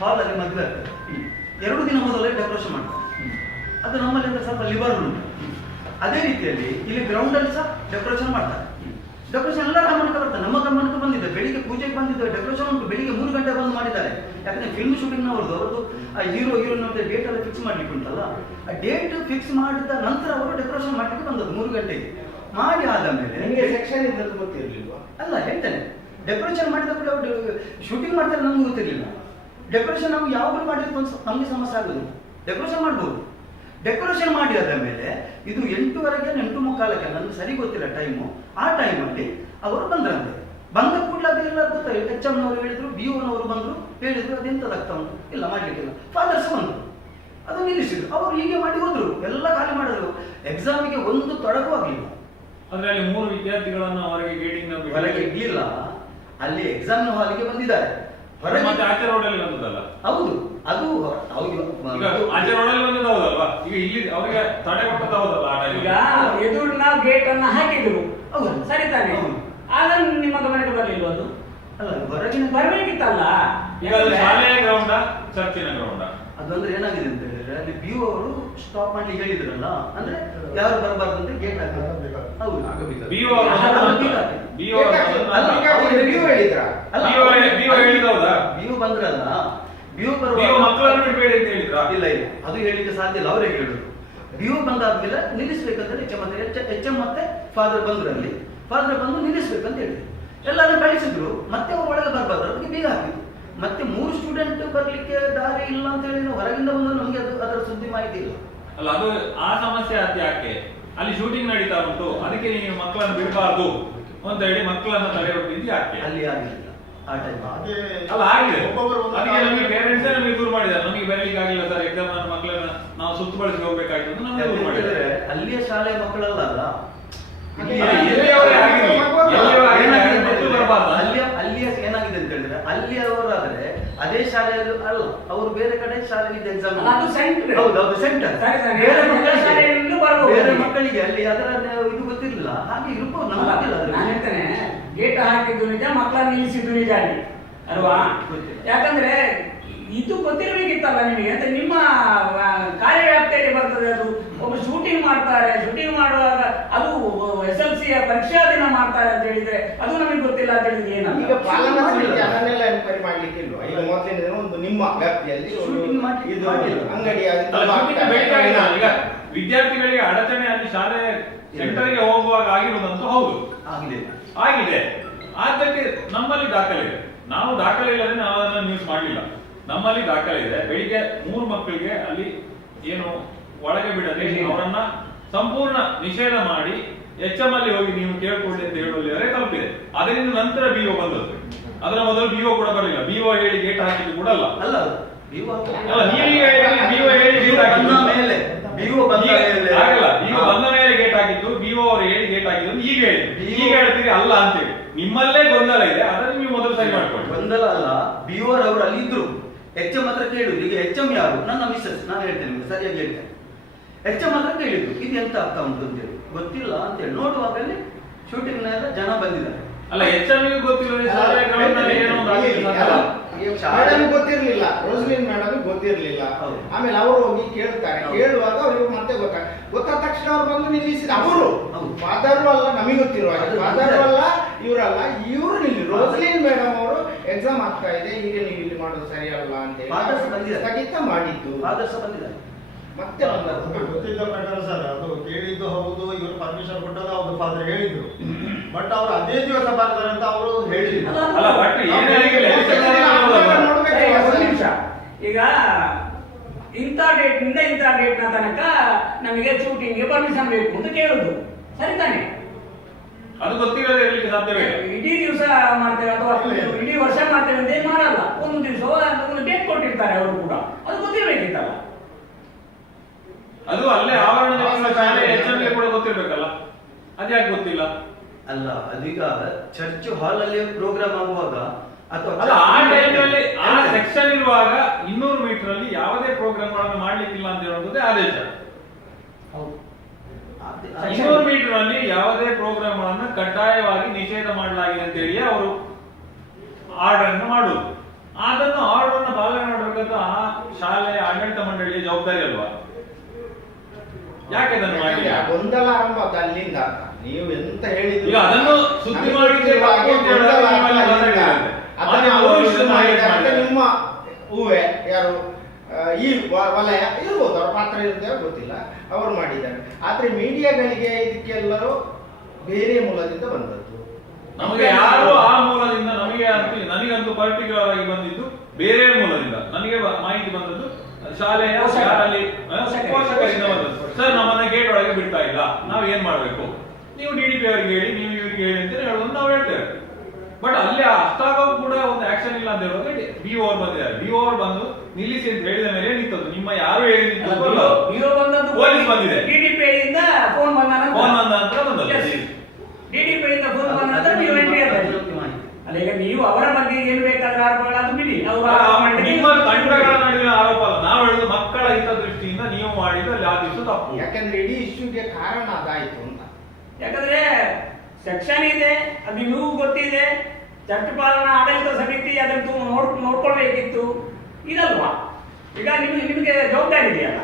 ಹಾಲಲ್ಲಿ ಮದುವೆ ಆಗ್ತದೆ, 2 ದಿನ ಮೊದಲೇ ಡೆಕೋರೇಷನ್ ಮಾಡ್ತಾರೆ. ಅದು ನಮ್ಮಲ್ಲಿ ಅಂದ್ರೆ ಸ್ವಲ್ಪ ಲಿಬರ್ ಉಂಟು. ಅದೇ ರೀತಿಯಲ್ಲಿ ಇಲ್ಲಿ ಗ್ರೌಂಡಲ್ಲಿ ಸಹ ಡೆಕೋರೇಷನ್ ಮಾಡ್ತಾರೆ. ಡೆಕೋರೇಷನ್ ಎಲ್ಲ ಗಮನಕ್ಕೆ ಬರ್ತಾರೆ, ನಮ್ಮ ಗಮನಕ್ಕೆ ಬಂದಿದೆ. ಬೆಳಿಗ್ಗೆ ಪೂಜೆಗೆ ಬಂದಿದ್ದು ಡೆಕೋರೇಷನ್ ಉಂಟು, ಬೆಳಿಗ್ಗೆ 3 ಗಂಟೆ ಬಂದು ಮಾಡಿದ್ದಾರೆ. ಯಾಕಂದ್ರೆ ಫಿಲ್ಮ್ ಶೂಟಿಂಗ್ನವ್ರದ್ದು ಅವ್ರದ್ದು ಹೀರೋ ಹೀರೋಯಿನ್ ಅಂತ ಡೇಟ್ ಎಲ್ಲ ಫಿಕ್ಸ್ ಮಾಡ್ಲಿಕ್ಕೆ ಉಂಟಲ್ಲ, ಆ ಡೇಟ್ ಫಿಕ್ಸ್ ಮಾಡಿದ ನಂತರ ಅವರು ಡೆಕೋರೇಷನ್ ಮಾಡ್ಲಿಕ್ಕೆ ಬಂದದ್ದು 3 ಗಂಟೆಗೆ ಮಾಡಿ ಆದ ಮೇಲೆ ಸೆಕ್ಷನ್ ಇದ್ದದ್ದು ಗೊತ್ತಿರಲಿಲ್ವಾ? ಅಲ್ಲ ಹೇಳ್ತೇನೆ, ಡೆಕೋರೇಷನ್ ಮಾಡಿದ ಕೂಡ ಶೂಟಿಂಗ್ ಮಾಡ್ತಾರೆ ನಮ್ಗೆ ಗೊತ್ತಿರಲಿಲ್ಲ. ಡೆಕೋರೇಷನ್ ನಾವು ಯಾವಾಗಲೂ ಮಾಡಿದ್ರೆ ನಮಗೆ ಸಮಸ್ಯೆ ಆಗೋದು. ಡೆಕೋರೇಷನ್ ಮಾಡ್ಬೋದು, ಡೆಕೋರೇಷನ್ ಮಾಡಿ ಆದ ಮೇಲೆ ಇದು 8:15 8:45 ನನಗೆ ಸರಿ ಗೊತ್ತಿಲ್ಲ ಟೈಮು. ಆ ಟೈಮಲ್ಲಿ ಅವರು ಬಂದ್ರಂತೆ. ಬಂದ ಕೂಡಲೇ ಅದೆಲ್ಲ ಗೊತ್ತಾಗಿ HM ನವರು ಹೇಳಿದ್ರು, BO ನವರು ಬಂದರು, ಹೇಳಿದ್ರು ಅದೆಂತದಾಗ್ತಾ ಉಂಟು, ಇಲ್ಲ ಮಾಡ್ಲಿಕ್ಕಿಲ್ಲ. ಫಾದರ್ಸ್ ಬಂದರು, ಅದು ನಿಲ್ಲಿಸಿದ್ರು. ಅವರು ಹೀಗೆ ಮಾಡಿ ಹೋದ್ರು, ಎಲ್ಲ ಖಾಲಿ ಮಾಡಿದ್ರು. ಎಕ್ಸಾಮಿಗೆ ಒಂದು ತೊಡಗು ಆಗಲಿಲ್ಲ. ಅಂದ್ರೆ ಅಲ್ಲಿ 3 ವಿದ್ಯಾರ್ಥಿಗಳನ್ನು ಹೊರಗೆ ಗೇಟಿಂಗ್ ಹೊರಗೆ ಇರ್ಲಿಲ್ಲ, ಅಲ್ಲಿ ಎಕ್ಸಾಮ್ ಹಾಲಿಗೆ ಬಂದಿದ್ದಾರೆ. ಹೊರಗೆ ಮತ್ತೆ ಆಚೆ ರೋಡಲ್ಲಿ ಬಂದದಲ್ಲ? ಹೌದು, ಅದು ಆಚೆ ರೋಡಲ್ಲಿ ಬಂದದ್ದು ಹೌದಲ್ವಾ? ಈಗ ಇಲ್ಲಿ ಅವರಿಗೆ ತಡೆ ಕೊಟ್ಟದ್ದು ಹೌದಲ್ಲ? ಆ ಟೈಮ್ ಈಗ ಎದುರು ನಾವು ಗೇಟ್ ಅನ್ನ ಹಾಕಿದ್ರು, ಹೌದು ಸರಿ ತಾನೆ? ಆಗ ನಿಮ್ಮ ಗಮನಕ್ಕೆ ಬರಲಿಲ್ಲ ಅದು? ಅಲ್ಲ, ಹೊರಗಿನ ಬರ್ಬೇಕಿತ್ತಲ್ಲ. ಈಗ ಅದು ಶಾಲೆಯ ಗ್ರೌಂಡ, ಚರ್ಚಿನ ಗ್ರೌಂಡ? ಅದಂದ್ರೆ ಏನಾಗಿದೆ ಅಂತ ಹೇಳಿದ್ರೆ, ಅಲ್ಲಿ BO ಅವರು ಸ್ಟಾಪ್ ಮಾಡ್ಲಿಕ್ಕೆ ಹೇಳಿದ್ರಲ್ಲ, ಅಂದ್ರೆ ಯಾರು ಬರಬಾರ್ದು ಅಂತ ಗೇಟ್ ಹಾಕಿದ್ರು. ಹೌದು, BO ಬಂದ್ರಲ್ಲ, BO ಮಕ್ಕಳನ್ನು ಬಿಡಬೇಡಿ ಅಂತ ಹೇಳಿದ್ರ? ಇಲ್ಲ ಇಲ್ಲ, ಅದು ಹೇಳಿಕ್ಕೆ ಸಾಧ್ಯ ಇಲ್ಲ, ಅವರೇ ಹೇಳಿದ್ರು. BO ಬಂದಾದ್ಮೇಲೆ ನಿಲ್ಲಿಸ್ಬೇಕಂತ HM ಮತ್ತೆ ಫಾದರ್ ಬಂದ್ರು. ಅಲ್ಲಿ ಫಾದರ್ ಬಂದು ನಿಲ್ಲಿಸ್ಬೇಕಂತ ಹೇಳಿದ್ರು. ಎಲ್ಲರೂ ಕಳಿಸಿದ್ರು, ಮತ್ತೆ ಅವ್ರು ಒಳಗೆ ಬರ್ಬಾರ್ದು, ಅದಕ್ಕೆ ಬೀಗ ಹಾಕಿದ್ರು. ಮತ್ತೆ 3 ಸ್ಟೂಡೆಂಟ್ ಬರ್ಲಿಕ್ಕೆ ದಾರಿ ಇಲ್ಲ ಅಂತ ಹೇಳಿ ನಾವು ಹೊರಗಿಂದ ಬಂದು ನಮಗೆ ಅದರ ಸುದ್ದಿ ಮಾಹಿತಿ ಇಲ್ಲ. ಅಲ್ಲ, ಅದು ಆ ಸಮಸ್ಯೆ ಅದು ಯಾಕೆ? ಅಲ್ಲಿ ಶೂಟಿಂಗ್ ನಡೀತಾ ಉಂಟು, ಅದಕ್ಕೆ ನೀವು ಮಕ್ಕಳನ್ನು ಬಿಡಬಾರ್ದು ಅಂತ ಹೇಳಿ ಮಕ್ಕಳನ್ನು ತಡೆ ಹೊಟ್ಟಿದ್ದು ಯಾಕೆ? ಅಲ್ಲಿ ಆಗಲಿಲ್ಲ ಆ ಟೈಮ್. ಅಲ್ಲ, ಆಗಿದೆ. ಅದಕ್ಕೆ ನಮಗೆ ಪೇರೆಂಟ್ಸ್ ನಮಗೆ ದೂರ ಮಾಡಿದ್ದಾರೆ, ನಮಗೆ ಬರಲಿಕ್ಕೆ ಆಗಿಲ್ಲ ಸರ್, ಎಕ್ಸಾಮ್ ಮಕ್ಕಳನ್ನ ನಾವು ಸುತ್ತುವಳಿಸಿ ಹೋಗ್ಬೇಕಾಯ್ತು ಅಂತ ನಮಗೆ ದೂರ ಮಾಡಿದ್ದಾರೆ. ಅಲ್ಲಿಯ ಶಾಲೆಯ ಮಕ್ಕಳಲ್ಲ, ಅಲ್ಲಿಯ ಏನಾಗಿದೆ ಅಂತ ಹೇಳಿದ್ರೆ, ಅಲ್ಲಿಯವರಾದ್ರೆ ಅದೇ ಶಾಲೆಯಲ್ಲಿ ಅಲ್ಲ, ಅವರು ಬೇರೆ ಕಡೆ ಶಾಲೆಗೆ ಎಕ್ಸಾಮ್. ಹೌದೌದು, ಸೆಂಟರ್. ಬೇರೆ ಮಕ್ಕಳಿಗೆ ಅಲ್ಲಿ ಅದರ ಇದು ಗೊತ್ತಿರಲಿಲ್ಲ, ಹಾಗೆ ಇರ್ಬೋದು. ನಾನು ಹೇಳ್ತೇನೆ, ಗೇಟ್ ಹಾಕಿದ್ದು ನಿಜ, ಮಕ್ಕಳನ್ನ ನಿಲ್ಲಿಸಿದ್ದು ನಿಜ ಅಲ್ಲಿ ಅಲ್ವಾ? ಯಾಕಂದ್ರೆ ಇದು ಗೊತ್ತಿರಬೇಕಿತ್ತಲ್ಲ ನಿಮಗೆ, ಅಂತ ನಿಮ್ಮ ಕಾರ್ಯವ್ಯಾಪ್ತಿಯಲ್ಲಿ ಬರ್ತದೆ. ಅದು ಒಬ್ಬ ಶೂಟಿಂಗ್ ಮಾಡ್ತಾರೆ, ಶೂಟಿಂಗ್ ಮಾಡುವಾಗ ಅದು SLC ಪರೀಕ್ಷಾ ದಿನ ಮಾಡ್ತಾರೆ ಅಂತ ಹೇಳಿದ್ರೆ ಅದು ನಮಗೆ ಗೊತ್ತಿಲ್ಲ ಅಂತ ಹೇಳಿದ್ರೆ ಏನಲ್ಲ. ಈಗ ಪಾಲನಾ ಸಮಿತಿ ಅದನ್ನೆಲ್ಲ ಎನ್ಕ್ವೈರಿ ಮಾಡ್ಲಿಕ್ಕೆ ಇಲ್ವಾ? ಈಗ ಮೊದಲಿನ ದಿನ ಒಂದು ನಿಮ್ಮ ವ್ಯಾಪ್ತಿಯಲ್ಲಿ ಅಂಗಡಿ ಈಗ ವಿದ್ಯಾರ್ಥಿಗಳಿಗೆ ಅಡಚಣೆ ಅಲ್ಲಿ ಶಾಲೆ ಸೆಂಟರ್ಗೆ ಹೋಗುವಾಗ ಆಗಿರುವುದಂತೂ ಹೌದು, ಆಗಿದೆ. ಅದಕ್ಕೆ ನಮ್ಮಲ್ಲಿ ದಾಖಲೆ ಇದೆ. ನಾವು ದಾಖಲೆ ಇಲ್ಲದೆ ನಾವು ಅದನ್ನು ನ್ಯೂಸ್ ಮಾಡಲಿಲ್ಲ. ನಮ್ಮಲ್ಲಿ ದಾಖಲೆ ಇದೆ. ಬೆಳಿಗ್ಗೆ 3 ಮಕ್ಕಳಿಗೆ ಅಲ್ಲಿ ಏನು ಒಳಗೆ ಬಿಡದೆ ಅವರನ್ನ ಸಂಪೂರ್ಣ ನಿಷೇಧ ಮಾಡಿ HM ಅಲ್ಲಿ ಹೋಗಿ ನೀವು ಕೇಳ್ಕೊಳ್ಳಿ ಅಂತ ಹೇಳುವಲ್ಲಿವರೆ ತಲುಪಿದೆ. ಅದರಿಂದ ನಂತರ BO ಬಂದದ್ದು. ಅದರ ಮೊದಲು BO ಕೂಡ ಬರಲಿಲ್ಲ. BO ಹೇಳಿ ಗೇಟ್ ಹಾಕಿದ್ದು ಕೂಡ ಅಲ್ಲ. BO ಬಂದ ಮೇಲೆ ಗೇಟ್ ಹಾಕಿದ್ದು, BO ಅವರು ಹೇಳಿ ಗೇಟ್ ಹಾಕಿದ್ದು ಈಗ ಹೇಳ್ತೀರಿ ಅಲ್ಲ ಅಂತೇಳಿ. ನಿಮ್ಮಲ್ಲೇ ಗೊಂದಲ ಇದೆ, ಅದನ್ನು ನೀವು ಮೊದಲು ಸರಿ ಮಾಡ್ಕೊಳ್ಳಿ. ಗೊಂದಲ ಅಲ್ಲ, BO ಅವರು ಅಲ್ಲಿ ಇದ್ರು. HM ಹತ್ರ ಕೇಳುದು. ಈಗ HM ಯಾರು? ನನ್ನ ಮಿಸ್ಸಸ್. ನಾನು ಹೇಳ್ತೇನೆ, ಸರಿಯಾಗಿ ಹೇಳ್ತೇನೆ. HM ಹತ್ರ ಕೇಳಿದ್ರು, ಇದು ಎಂತ ಆಗ್ತಾ ಉಂಟು ಅಂತೇಳಿ. ಗೊತ್ತಿಲ್ಲ ಅಂತೇಳಿ ನೋಡುವಾಗ ಶೂಟಿಂಗ್ ನೆಲ್ಲ ಜನ ಬಂದಿದ್ದಾರೆ. ಅಲ್ಲ, HM ಗೊತ್ತಿಲ್ಲ, ಗೊತ್ತಿರ್ಲಿಲ್ಲ, ರೋಸ್ಲಿನ್ ಮೇಡಮ್ ಗೊತ್ತಿರ್ಲಿಲ್ಲ. ಆಮೇಲೆ ಅವರು ಹೋಗಿ ಕೇಳ್ತಾರೆ, ಕೇಳುವಾಗ ಅವ್ರಿಗೆ ಮತ್ತೆ ಗೊತ್ತಾದ ತಕ್ಷಣ ಅವ್ರು ಬಂದು ನಿಲ್ಲಿಸಿದ. ಅವರು ಫಾದರು ಅಲ್ಲ, ನಮಗೆ ಗೊತ್ತಿರುವ ಫಾದರು ಅಲ್ಲ, ಇವರಲ್ಲ, ಇವರು ನಿಲ್ಲಿ ರೋಸ್ಲಿನ್ ಮೇಡಮ್ ಅವರು ಎಕ್ಸಾಮ್ ಆಗ್ತಾ ಇದೆ, ಈಗ ನೀವು ಇಲ್ಲಿ ಮಾಡೋದು ಸರಿಯಲ್ಲ ಅಂತ ಹೇಳಿ ಸ್ಥಗಿತ ಮಾಡಿದ್ದು. ಮತ್ತೆ ಗೊತ್ತಿದ್ದ ಪ್ರಕಾರ ಸರ್, ಅದು ಕೇಳಿದ್ದು ಹೌದು, ಇವರು ಪರ್ಮಿಷನ್ ಕೊಟ್ಟದ್ದು ಹೌದು, ಫಾದರ್ ಹೇಳಿದ್ರು. ಬಟ್ ಅವರು ಅದೇ ದಿವಸ ಬರ್ತಾರೆ ಅಂತ ಅವರು ಹೇಳಿದ್ರು. ಈಗ ಇಂಥ ಡೇಟ್ ನಿಂದ ಇಂಥ ಡೇಟ್ ನ ತನಕ ನಮಗೆ ಶೂಟಿಂಗ್ ಪರ್ಮಿಷನ್ ಬೇಕು ಅಂತ ಕೇಳುದು, ಸರಿ ತಾನೆ? ಅದು ಗೊತ್ತಿರೋದೇ ಇರಲಿಕ್ಕೆ ಸಾಧ್ಯವೇ? ಇಡೀ ದಿವಸ ಮಾಡ್ತೇವೆ ಅಥವಾ ಇಡೀ ವರ್ಷ ಮಾಡ್ತೇವೆ ಅಂತ ಏನ್ ಮಾಡಲ್ಲ. ಒಂದು ದಿವಸ ಒಂದು ಡೇಟ್ ಕೊಟ್ಟಿರ್ತಾರೆ ಅವರು ಕೂಡ, ಅದು ಗೊತ್ತಿರ್ಬೇಕಿತ್ತಲ್ಲ. ಅದು ಅಲ್ಲೇ ಆವರಣದಲ್ಲಿ ಶಾಲೆ HM ಕೂಡ ಗೊತ್ತಿರ್ಬೇಕಲ್ಲ, ಅದ್ಯಾಕೆ ಗೊತ್ತಿಲ್ಲ? ಅಲ್ಲ, ಅದೀಗ ಚರ್ಚ್ ಹಾಲ್ ಅಲ್ಲಿ ಪ್ರೋಗ್ರಾಮ್ ಆಗುವಾಗ ಅಥವಾ ಆ ಟೈಮಲ್ಲಿ ಆ ಸೆಕ್ಷನ್ ಇರುವಾಗ 200 ಮೀಟರ್ ಅಲ್ಲಿ ಯಾವುದೇ ಪ್ರೋಗ್ರಾಮ್ ಗಳನ್ನು ಮಾಡ್ಲಿಕ್ಕಿಲ್ಲ ಅಂತ ಹೇಳುವುದೇ ಆದೇಶ. 200 ಮೀಟರ್ ಅಲ್ಲಿ ಯಾವುದೇ ಪ್ರೋಗ್ರಾಮ್ ಗಳನ್ನು ಕಡ್ಡಾಯವಾಗಿ ನಿಷೇಧ ಮಾಡಲಾಗಿದೆ ಅಂತ ಹೇಳಿ ಅವರು ಆರ್ಡರ್ ಅನ್ನು ಮಾಡುವುದು. ಅದನ್ನು ಆರ್ಡರ್ ಅನ್ನು ಪಾಲನೆ ಮಾಡಬೇಕು ಶಾಲೆಯ ಆಡಳಿತ ಮಂಡಳಿಯ ಜವಾಬ್ದಾರಿ ಅಲ್ವಾ? ಯಾಕೆ ಅದನ್ನು ಮಾಡಿಲ್ಲ? ಗೊಂದಲ ಆರಂಭ ಅದು ಅಲ್ಲಿಂದ. ನೀವು ಎಂತ ಹೇಳಿದ್ರು ಈಗ ಅದನ್ನು ಸುದ್ದಿ ಮಾಡಿದ್ರೆ ನಿಮ್ಮ ಹೂವೆ ಯಾರು ಈ ವಲಯ ಇರ್ಬೋದು, ಅವ್ರ ಪಾತ್ರ ಇರುತ್ತೆ ಗೊತ್ತಿಲ್ಲ, ಅವರು ಮಾಡಿದ್ದಾರೆ. ಆದ್ರೆ ಮೀಡಿಯಾಗಳಿಗೆ ಇದಕ್ಕೆಲ್ಲರೂ ಬೇರೆ ಮೂಲದಿಂದ ಬಂದದ್ದು. ನಮಗೆ ಯಾರು ಆ ಮೂಲದಿಂದ ನನಗಂತೂ ಪರ್ಟಿಕ್ಯುಲರ್ ಆಗಿ ಬಂದಿದ್ದು ಬೇರೆ ಮೂಲದಿಂದ. ನನಗೆ ಮಾಹಿತಿ ಬಂದದ್ದು ಶಾಲೆಯ ಶಾಲೆಯಲ್ಲಿ ಪೋಷಕರಿಂದ ಬಂದದ್ದು. ಸರ್, ನಮ್ಮನ್ನ ಗೇಟ್ ಒಳಗೆ ಬಿಡ್ತಾ ಇಲ್ಲ, ನಾವ್ ಏನ್ ಮಾಡ್ಬೇಕು, ನೀವು DDP ಅವರಿಗೆ ಹೇಳಿ, ನೀವು ಇವ್ರಿಗೆ ಹೇಳಿ ಅಂತ ಹೇಳೋದು ನಾವು ಹೇಳ್ತೇವೆ. ಬಟ್ ಅಲ್ಲಿ ಅಷ್ಟಾಗ ಕೂಡ ಒಂದು ಆಕ್ಷನ್ ಇಲ್ಲ ಅಂತ ಹೇಳುವಾಗ BO ಅವರು ಬಂದಿದ್ದಾರೆ. BO ಅವರು ಬಂದು ನಿಲ್ಲಿಸಿ ಅಂತ ಹೇಳಿದ ಮೇಲೆ ನಿಂತದ್ದು. ನಿಮ್ಮ ಯಾರು ಹೇಳಿ ಪೊಲೀಸ್ ಬಂದಿದೆ. DDP ಇಂದ ಫೋನ್ ಬಂದ ನಂತರ ಬಂದದ್ದು. DDP ಇಂದ ಫೋನ್ ಬಂದ ನಂತರ ನೀವು ಎಂಟ್ರಿ ಆಗಿದೆ. ಅಲ್ಲ, ಈಗ ನೀವು ಅವರ ಬಗ್ಗೆ ಏನು ಬೇಕಾದ್ರೆ ಆರೋಪಗಳಾದ್ರು ಬಿಡಿ. ನಿಮ್ಮ ತಂಡಗಳ ನಡುವಿನ ಆರೋಪ ಅಲ್ಲ, ನಾವು ಹೇಳುದು ಮಕ್ಕಳ ಹಿತದೃಷ್ಟಿಯಿಂದ ನೀವು ಮಾಡಿದ ಆ ದಿವಸ ತಪ್ಪು. ಯಾಕಂದ್ರೆ ಇಡೀ ಇಶ್ಯೂಗೆ ಕಾರಣ ಅದಾಯ್ತು ಅಂತ. ಯಾಕಂದ್ರೆ ಸೆಕ್ಷನ್ ಇದೆ, ಅದು ನಿಮಗೂ ಗೊತ್ತಿದೆ. ಚರ್ಚ್ ಪಾಲನಾ ಆಡಳಿತ ಸಮಿತಿ ಅದನ್ನು ನೋಡ್ಕೊಳ್ಬೇಕಿತ್ತು, ಇದಲ್ವಾ? ಈಗ ನಿಮಗೆ ಜವಾಬ್ದಾರಿ ಇದೆಯಲ್ಲ,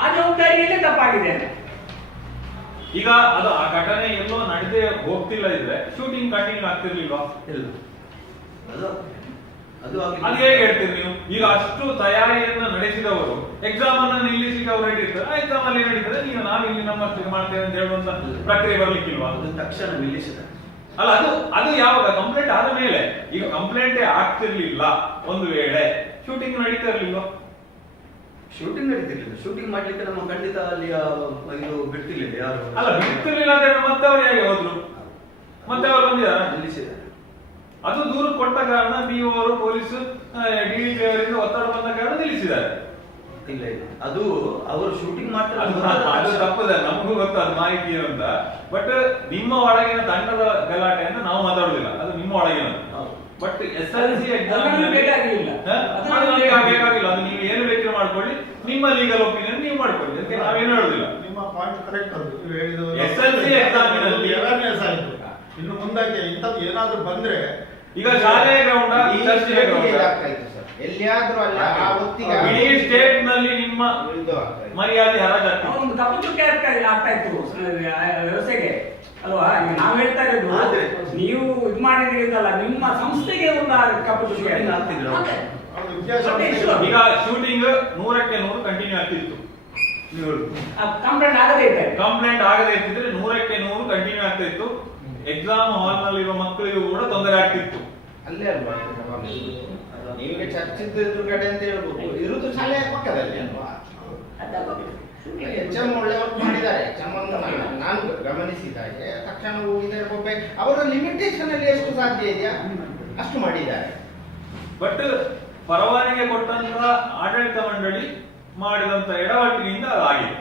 ಆ ಜವಾಬ್ದಾರಿಯಲ್ಲೇ ತಪ್ಪಾಗಿದೆ ಅಂತ. ಈಗ ಅದು ಆ ಘಟನೆ ಎಲ್ಲೋ ನಡೆದೇ ಹೋಗ್ತಿಲ್ಲ ಇದ್ರೆ ಶೂಟಿಂಗ್ ಕಂಟಿನ್ಯೂ ಆಗ್ತಿರ್ಲಿಲ್ವಾ? ಇಲ್ಲ, ಅದು ಅದು ಹೇಗೆ ಹೇಳ್ತೀರಿ ನೀವು? ಈಗ ಅಷ್ಟು ತಯಾರಿಯನ್ನ ನಡೆಸಿದವರು ಎಕ್ಸಾಮ್ ಅನ್ನ ನಿಲ್ಲಿಸಿಕ್ಕೆ ಅವ್ರು ಹೇಳಿರ್ತಾರೆ, ಆ ಎಕ್ಸಾಮ್ ಅಲ್ಲಿ ಹೇಳಿದ್ರೆ ನೀವು ನಾವಿಲ್ಲಿ ನಮ್ಮಷ್ಟು ಮಾಡ್ತೇವೆ ಅಂತ ಹೇಳುವಂತ ಪ್ರಕ್ರಿಯೆ ಬರ್ಲಿಕ್ಕಿಲ್ವಾ? ಅದು ತಕ್ಷಣ ನಿಲ್ಲಿಸಿದ. ಅಲ್ಲ, ಅದು ಯಾವಾಗ ಕಂಪ್ಲೇಂಟ್ ಆದ ಮೇಲೆ. ಈಗ ಕಂಪ್ಲೇಂಟೇ ಆಗ್ತಿರ್ಲಿಲ್ಲ, ಒಂದು ವೇಳೆ ಶೂಟಿಂಗ್ ನಡೀತಾ ಇರ್ಲಿಲ್ವಾ? ಶೂಟಿಂಗ್ ನಡೀತಿರ್ಲಿಲ್ಲ. ಶೂಟಿಂಗ್ ಮಾಡ್ಲಿಕ್ಕೆ ನಮ್ಮ ಖಂಡಿತ ಅಲ್ಲಿ ಇದು ಬಿಡ್ತಿರ್ಲಿಲ್ಲ ಯಾರು. ಅಲ್ಲ, ಬಿಡ್ತಿರ್ಲಿಲ್ಲ ಅಂದ್ರೆ ಮತ್ತೆ ಅವ್ರು ಹೇಗೆ ಹೋದ್ರು? ಮತ್ತೆ ಅವ್ರು ಬಂದಿದ್ದಾರೆ, ನಿಲ್ಲಿಸಿದ್ದಾರೆ. ಅದು ದೂರು ಕೊಟ್ಟ ಕಾರಣ BO ಅವರು ಪೊಲೀಸ್ DDP ಅವರಿಂದ ಒತ್ತಡ ಬಂದ ಕಾರಣ ನಿಲ್ಲಿಸಿದ್ದಾರೆ. ಇಲ್ಲ ಇಲ್ಲ, ಅದು ಅವರು ಶೂಟಿಂಗ್ ಮಾಡ್ತಾರೆ. ಅದು ತಪ್ಪದೆ, ನಮಗೂ ಗೊತ್ತು ಅದು ಮಾಹಿತಿ ಏನು ಅಂತ. ಬಟ್ ನಿಮ್ಮ ಒಳಗಿನ ತಂಡದ ಗಲಾಟೆಯನ್ನು ನಾವು ಮಾತಾಡುದಿಲ್ಲ, ಅದು ನಿಮ್ಮ ಒಳಗಿನ. ಬಟ್ SLC ಎಕ್ಸಾಮ್ ಬೇಕಾಗಿಲ್ಲ, ಬೇಕಾಗಿಲ್ಲ. ಅದು ನೀವು ಏನು ಬೇಕಿರೋ ಮಾಡ್ಕೊಳ್ಳಿ, ನಿಮ್ಮ ಲೀಗಲ್ ಒಪಿನಿಯನ್ ನೀವು ಮಾಡ್ಕೊಳ್ಳಿ, ಅದಕ್ಕೆ ನಾವೇನು ಹೇಳುದಿಲ್ಲ. ನಿಮ್ಮ ಪಾಯಿಂಟ್ ಕರೆಕ್ಟ್. ಅದು ನೀವು ಹೇಳಿದ್ದು SLC ಎಕ್ಸಾಮಿನಲ್ಲಿ ಅವೇರ್ನೆಸ್ ಆಯ್ತು. ಇನ್ನು ಮುಂದಕ್ಕೆ ಇಂಥದ್ದು ಏನಾದ್ರೂ ಬಂದ್ರೆ ಈಗ ಶಾಲೆಯ ಗ್ರೌಂಡ್ ಎಲ್ಲಿಯಾದ್ರೂ ಅಲ್ಲ, ಆ ಹೊತ್ತಿಗೆ ಇಡೀ ಸ್ಟೇಟ್ ನಲ್ಲಿ ನಿಮ್ಮ ಮರ್ಯಾದೆ ಹರಾಜಾಗ್ತದೆ. ಒಂದು ಕಪ್ಪು ಚುಕ್ಕೆ ಆಗ್ತಾ ಇತ್ತು ವ್ಯವಸ್ಥೆಗೆ ಅಲ್ವಾ? ಈಗ ನಾವು ಹೇಳ್ತಾ ಇರೋದು, ನೀವು ಇದು ಮಾಡಿದ್ರಿ ಅಂತಲ್ಲ, ನಿಮ್ಮ ಸಂಸ್ಥೆಗೆ ಒಂದು ಕಪ್ಪು ಚುಕ್ಕೆ ಆಗ್ತಿದ್ರು. ಈಗ ಶೂಟಿಂಗ್ 100ಕ್ಕೆ 100 ಕಂಟಿನ್ಯೂ ಆಗ್ತಿತ್ತು. ಕಂಪ್ಲೇಂಟ್ ಆಗದೇ ಇತ್ತು. ಕಂಪ್ಲೇಂಟ್ ಆಗದೇ ಇರ್ತಿದ್ರೆ 100ಕ್ಕೆ 100 ಕಂಟಿನ್ಯೂ ಆಗ್ತಾ ಇತ್ತು. ಎಕ್ಸಾಮ್ ಹಾಲ್ ನಲ್ಲಿರುವ ಮಕ್ಕಳಿಗೂ ಕೂಡ ತೊಂದರೆ ಆಗ್ತಿತ್ತು. ಅಲ್ಲೇ ಅಲ್ವಾ ನಿಮಗೆ ಚರ್ಚಿದ್ದು ಎದುರುಗಡೆ ಅಂತ ಹೇಳ್ಬೋದು, ಇರುವುದು ಶಾಲೆಯ ಪಕ್ಕದಲ್ಲಿ ಅಲ್ವಾ? HM ಒಳ್ಳೆಯವರು ಮಾಡಿದ್ದಾರೆ. HM ನಾನು ಗಮನಿಸಿದಾಗೆ ತಕ್ಷಣ ಹೋಗಿದ್ದಾರೆ. ಒಬ್ಬೆ ಅವರ ಲಿಮಿಟೇಷನ್ ಅಲ್ಲಿ ಎಷ್ಟು ಸಾಧ್ಯ ಇದೆಯಾ ಅಷ್ಟು ಮಾಡಿದ್ದಾರೆ. ಬಟ್ ಪರವಾನಗಿ ಕೊಟ್ಟಂತ ಆಡಳಿತ ಮಂಡಳಿ ಮಾಡಿದಂತ ಎಡವಟ್ಟಿನಿಂದ ಅದಾಗಿದೆ.